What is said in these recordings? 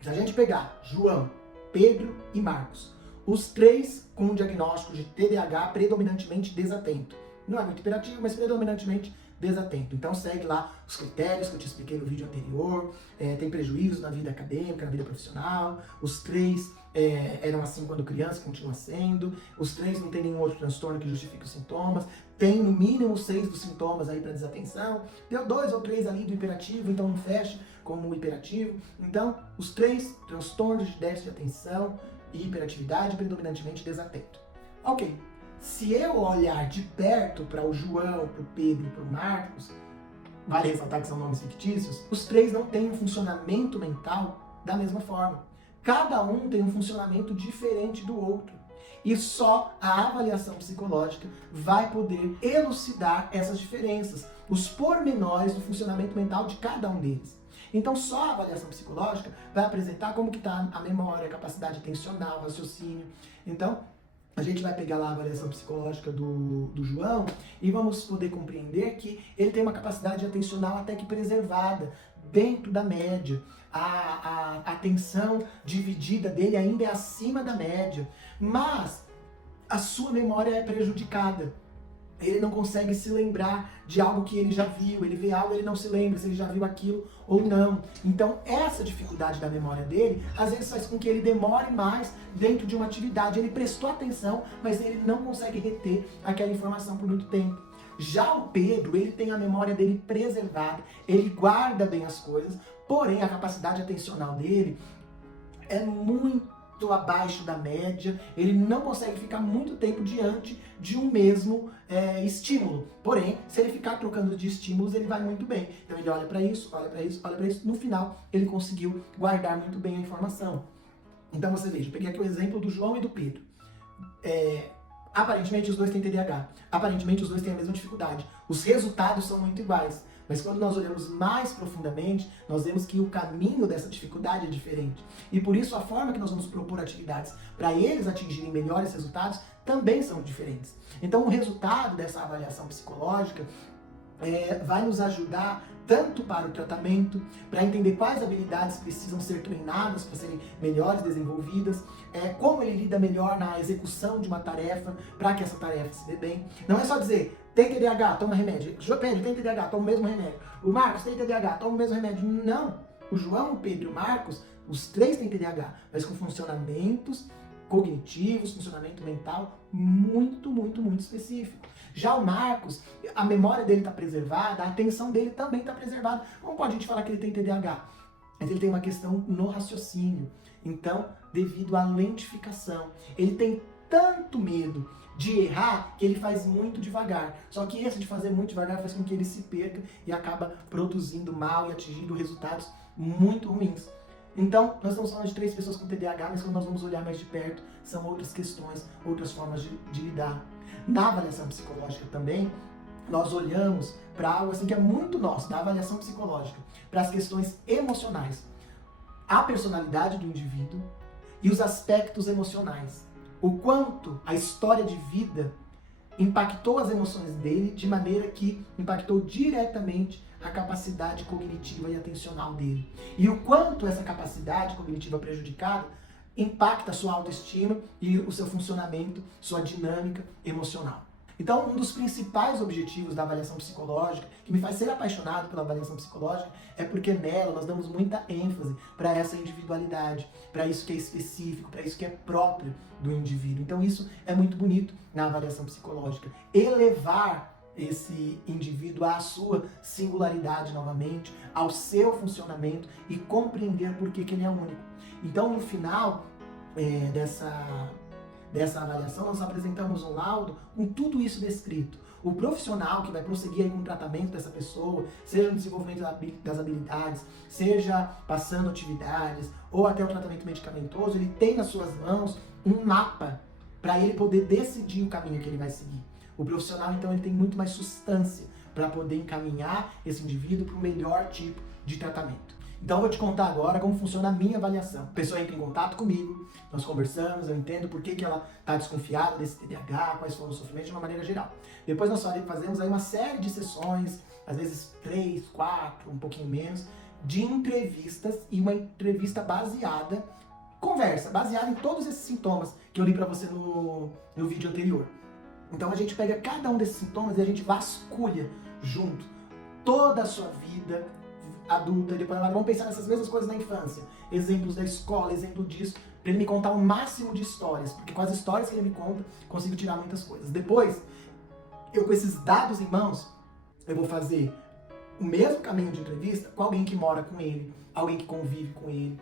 Se a gente pegar João, Pedro e Marcos, os três com um diagnóstico de TDAH predominantemente desatento. Não é muito hiperativo, mas predominantemente desatento. Então segue lá os critérios que eu te expliquei no vídeo anterior, tem prejuízo na vida acadêmica, na vida profissional, os três eram assim quando criança, continua sendo, os três não tem nenhum outro transtorno que justifique os sintomas, tem no mínimo 6 dos sintomas aí para desatenção, deu 2 ou 3 ali do hiperativo, então não fecha como hiperativo. Então, os 3 transtornos de déficit de atenção e hiperatividade predominantemente desatento. Ok. Se eu olhar de perto para o João, para o Pedro e para o Marcos, vale ressaltar que são nomes fictícios, os 3 não têm um funcionamento mental da mesma forma. Cada um tem um funcionamento diferente do outro. E só a avaliação psicológica vai poder elucidar essas diferenças, os pormenores do funcionamento mental de cada um deles. Então só a avaliação psicológica vai apresentar como que está a memória, a capacidade atencional, o raciocínio. Então, a gente vai pegar lá a avaliação psicológica do João e vamos poder compreender que ele tem uma capacidade atencional até que preservada, dentro da média. A atenção dividida dele ainda é acima da média, mas a sua memória é prejudicada. Ele não consegue se lembrar de algo que ele já viu, ele vê algo e ele não se lembra se ele já viu aquilo ou não. Então essa dificuldade da memória dele, às vezes faz com que ele demore mais dentro de uma atividade. Ele prestou atenção, mas ele não consegue reter aquela informação por muito tempo. Já o Pedro, ele tem a memória dele preservada, ele guarda bem as coisas, porém a capacidade atencional dele é muito abaixo da média, ele não consegue ficar muito tempo diante de um mesmo estímulo. Porém, se ele ficar trocando de estímulos, ele vai muito bem. Então ele olha para isso, olha para isso, olha para isso, no final ele conseguiu guardar muito bem a informação. Então você veja, eu peguei aqui o exemplo do João e do Pedro. Aparentemente os dois têm TDAH, aparentemente os dois têm a mesma dificuldade, os resultados são muito iguais. Mas quando nós olhamos mais profundamente, nós vemos que o caminho dessa dificuldade é diferente. E por isso a forma que nós vamos propor atividades para eles atingirem melhores resultados também são diferentes. Então o resultado dessa avaliação psicológica vai nos ajudar tanto para o tratamento, para entender quais habilidades precisam ser treinadas para serem melhores desenvolvidas, como ele lida melhor na execução de uma tarefa, para que essa tarefa se dê bem. Não é só dizer, tem TDAH, toma remédio. Pedro, tem TDAH, toma o mesmo remédio. O Marcos tem TDAH, toma o mesmo remédio. Não! O João, o Pedro e o Marcos, os 3 têm TDAH, mas com funcionamentos cognitivos, funcionamento mental muito específico. Já o Marcos, a memória dele está preservada, a atenção dele também está preservada. Não pode a gente falar que ele tem TDAH, mas ele tem uma questão no raciocínio. Então, devido à lentificação, ele tem tanto medo de errar que ele faz muito devagar. Só que esse de fazer muito devagar faz com que ele se perca e acaba produzindo mal e atingindo resultados muito ruins. Então, nós estamos falando de 3 pessoas com TDAH, mas quando nós vamos olhar mais de perto, são outras questões, outras formas de lidar. Na avaliação psicológica também, nós olhamos para algo assim que é muito nosso, da avaliação psicológica, para as questões emocionais. A personalidade do indivíduo e os aspectos emocionais. O quanto a história de vida impactou as emoções dele de maneira que impactou diretamente a capacidade cognitiva e atencional dele. E o quanto essa capacidade cognitiva prejudicada impacta a sua autoestima e o seu funcionamento, sua dinâmica emocional. Então, um dos principais objetivos da avaliação psicológica, que me faz ser apaixonado pela avaliação psicológica, é porque nela nós damos muita ênfase para essa individualidade, para isso que é específico, para isso que é próprio do indivíduo. Então, isso é muito bonito na avaliação psicológica. Elevar esse indivíduo à sua singularidade novamente, ao seu funcionamento e compreender por que ele é único. Então, no final dessa avaliação, nós apresentamos um laudo com tudo isso descrito. O profissional que vai prosseguir aí com o tratamento dessa pessoa, seja no desenvolvimento das habilidades, seja passando atividades, ou até o tratamento medicamentoso, ele tem nas suas mãos um mapa para ele poder decidir o caminho que ele vai seguir. O profissional, então, ele tem muito mais substância para poder encaminhar esse indivíduo para o melhor tipo de tratamento. Então eu vou te contar agora como funciona a minha avaliação. A pessoa entra em contato comigo, nós conversamos, eu entendo por que ela está desconfiada desse TDAH, quais foram os sofrimentos de uma maneira geral. Depois nós fazemos aí uma série de sessões, às vezes 3, 4, um pouquinho menos, de entrevistas e uma entrevista baseada em todos esses sintomas que eu li para você no vídeo anterior. Então a gente pega cada um desses sintomas e a gente vasculha junto toda a sua vida adulta, depois vamos pensar nessas mesmas coisas na infância, exemplos da escola, exemplo disso, para ele me contar o máximo de histórias, porque com as histórias que ele me conta, consigo tirar muitas coisas. Depois, eu com esses dados em mãos, eu vou fazer o mesmo caminho de entrevista com alguém que mora com ele, alguém que convive com ele.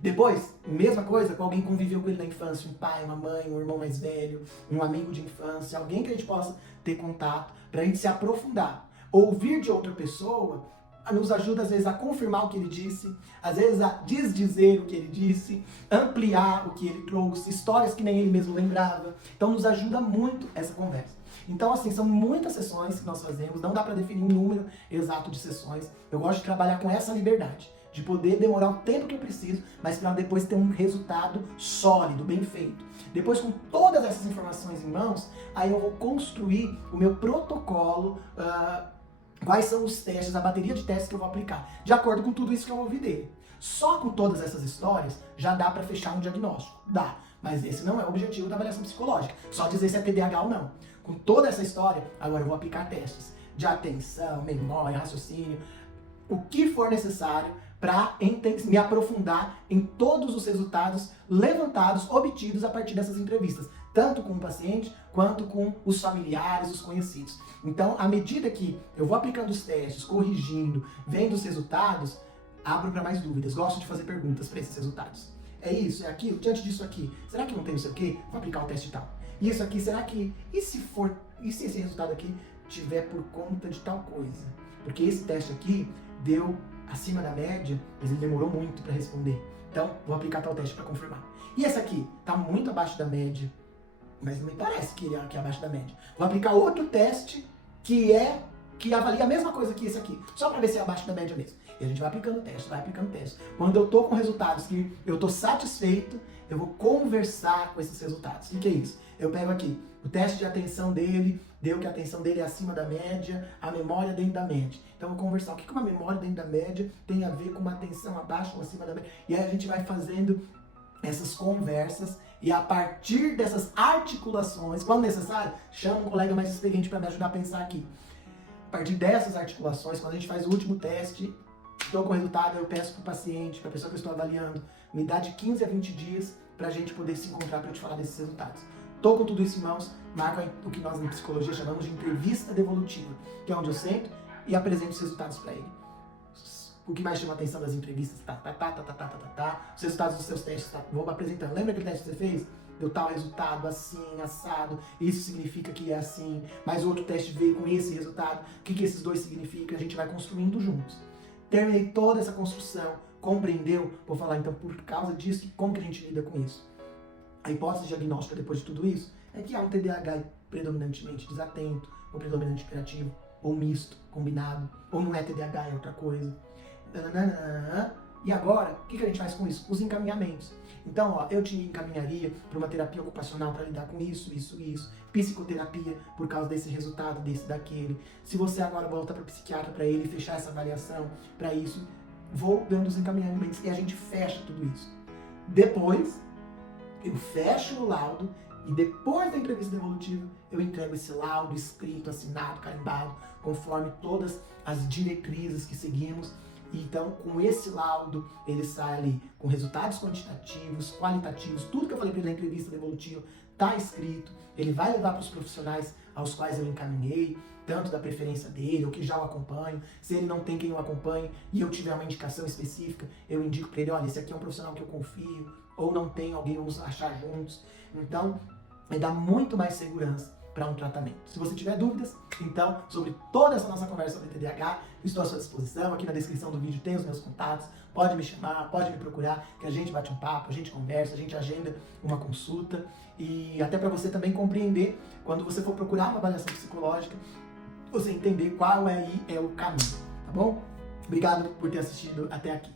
Depois, mesma coisa com alguém que conviveu com ele na infância, um pai, uma mãe, um irmão mais velho, um amigo de infância, alguém que a gente possa ter contato, para a gente se aprofundar. Ouvir de outra pessoa nos ajuda, às vezes, a confirmar o que ele disse, às vezes a desdizer o que ele disse, ampliar o que ele trouxe, histórias que nem ele mesmo lembrava. Então, nos ajuda muito essa conversa. Então, assim, são muitas sessões que nós fazemos, não dá para definir um número exato de sessões. Eu gosto de trabalhar com essa liberdade, de poder demorar o tempo que eu preciso, mas para depois ter um resultado sólido, bem feito. Depois, com todas essas informações em mãos, aí eu vou construir o meu protocolo, quais são os testes, a bateria de testes que eu vou aplicar, de acordo com tudo isso que eu ouvi dele. Só com todas essas histórias, já dá para fechar um diagnóstico. Dá, mas esse não é o objetivo da avaliação psicológica. Só dizer se é TDAH ou não. Com toda essa história, agora eu vou aplicar testes de atenção, memória, raciocínio, o que for necessário para me aprofundar em todos os resultados levantados, obtidos a partir dessas entrevistas, tanto com o paciente quanto com os familiares, os conhecidos. Então, à medida que eu vou aplicando os testes, corrigindo, vendo os resultados, abro para mais dúvidas. Gosto de fazer perguntas para esses resultados. É isso? É aquilo? Diante disso aqui, será que não tem isso aqui? Vou aplicar o teste tal. Isso aqui, será que... E se esse resultado aqui tiver por conta de tal coisa? Porque esse teste aqui deu acima da média, mas ele demorou muito para responder. Então, vou aplicar tal teste para confirmar. E esse aqui está muito abaixo da média, mas não me parece que ele é abaixo da média. Vou aplicar outro teste que avalia a mesma coisa que esse aqui, só para ver se é abaixo da média mesmo. E a gente vai aplicando teste, vai aplicando teste. Quando eu tô com resultados que eu tô satisfeito, eu vou conversar com esses resultados. O que é isso? Eu pego aqui o teste de atenção dele, deu que a atenção dele é acima da média, a memória dentro da média. Então eu vou conversar o que uma memória dentro da média tem a ver com uma atenção abaixo ou acima da média. E aí a gente vai fazendo essas conversas e a partir dessas articulações, quando necessário, chama um colega mais experiente para me ajudar a pensar aqui. A partir dessas articulações, quando a gente faz o último teste, estou com o resultado, eu peço para o paciente, para a pessoa que eu estou avaliando, me dá de 15 a 20 dias para a gente poder se encontrar para eu te falar desses resultados. Estou com tudo isso em mãos, marco o que nós em psicologia chamamos de entrevista devolutiva, que é onde eu sento e apresento os resultados para ele. O que mais chama a atenção das entrevistas, os resultados dos seus testes, vou apresentando. Lembra aquele teste que você fez? Deu tal resultado, assim, assado, isso significa que é assim, mas outro teste veio com esse resultado, o que esses dois significam? A gente vai construindo juntos. Terminei toda essa construção, compreendeu? Vou falar então por causa disso, como que a gente lida com isso. A hipótese diagnóstica depois de tudo isso é que há um TDAH predominantemente desatento, ou predominante hiperativo, ou misto, combinado, ou não é TDAH, é outra coisa. E agora, o que a gente faz com isso? Os encaminhamentos. Então, ó, eu te encaminharia para uma terapia ocupacional para lidar com isso, psicoterapia por causa desse resultado, daquele. Se você agora volta para o psiquiatra para ele fechar essa avaliação, para isso, vou dando os encaminhamentos e a gente fecha tudo isso. Depois, eu fecho o laudo e depois da entrevista devolutiva, eu entrego esse laudo escrito, assinado, carimbado, conforme todas as diretrizes que seguimos. Então, com esse laudo, ele sai ali com resultados quantitativos, qualitativos, tudo que eu falei para ele na entrevista devolutiva está escrito. Ele vai levar para os profissionais aos quais eu encaminhei, tanto da preferência dele, ou que já o acompanho. Se ele não tem quem o acompanhe e eu tiver uma indicação específica, eu indico para ele, olha, esse aqui é um profissional que eu confio, ou não tem alguém, vamos achar juntos. Então, vai dar muito mais segurança para um tratamento. Se você tiver dúvidas, então, sobre toda essa nossa conversa sobre TDAH, estou à sua disposição. Aqui na descrição do vídeo tem os meus contatos. Pode me chamar, pode me procurar, que a gente bate um papo, a gente conversa, a gente agenda uma consulta. E até para você também compreender, quando você for procurar uma avaliação psicológica, você entender qual é o caminho, tá bom? Obrigado por ter assistido até aqui.